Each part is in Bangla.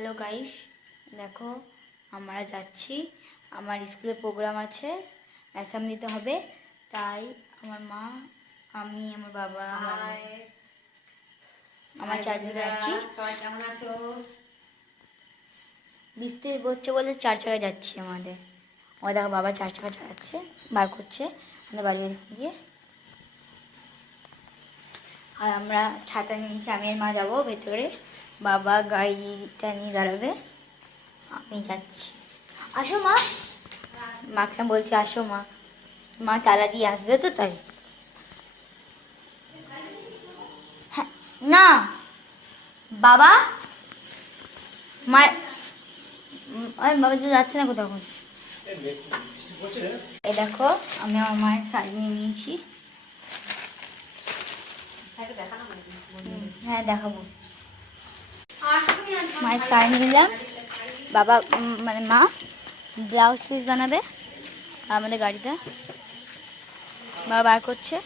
হ্যালো গাইস, দেখো আমরা যাচ্ছি। আমার স্কুলে প্রোগ্রাম আছে, অ্যাসাম দিতে হবে। তাই আমার মা, আমি, আমার বাবা, আমার চারজন যাচ্ছি। কেমন আছো? বৃষ্টি পড়ছে বলে 4 চাকায় যাচ্ছি আমাদের। ও দেখো বাবা 4 চাকা চালাচ্ছে, বার করছে আমাদের বাড়ি গিয়ে। আর আমরা ছাতা নিয়েছি, আমি আর মা যাবো ভেতরে, বাবা গাড়িটা নিয়ে দাঁড়াবে, আমি যাচ্ছি। আসো মা, মাকে বলছি আসো মা, মা তালা দিয়ে আসবে তো তাই। হ্যাঁ না বাবা, মা বাবা তো যাচ্ছে না কোথাও। এই দেখো আমি আমার মায়ের শাড়ি নিয়ে নিয়েছি। হ্যাঁ দেখাবো, মায়ের শাড়ি নিলাম। বাবা মানে মা ব্লাউজ পিস বানাবে আমাদের গাড়িতে, বাবা বার করছে।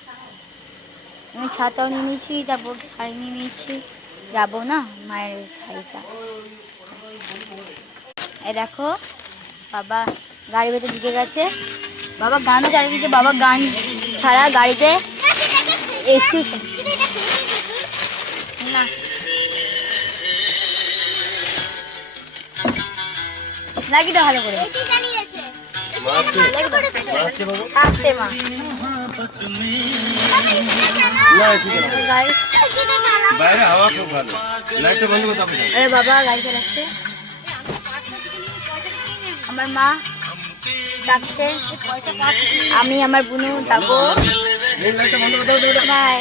আমি ছাতাও নিয়ে নিয়েছি, তারপর শাড়ি নিয়ে নিয়েছি, যাবো না মায়ের শাড়িটা। এই দেখো বাবা গাড়ি ভেতরে ঢুকে গেছে, বাবা গানও চালিয়ে দিয়েছে। বাবা গান ছাড়া গাড়িতে এসি না, লাগি তো ভালো করে আসছে মা। বাইরে হাওয়া খুব ভালো, লাইটটা বন্ধ করতে হবে। আরে বাবা গাড়ি চালাচ্ছে, আমার মা ডাকছে, আমি আমার বোনও যাবো। লাইটটা বন্ধ করতে হবে। বাই।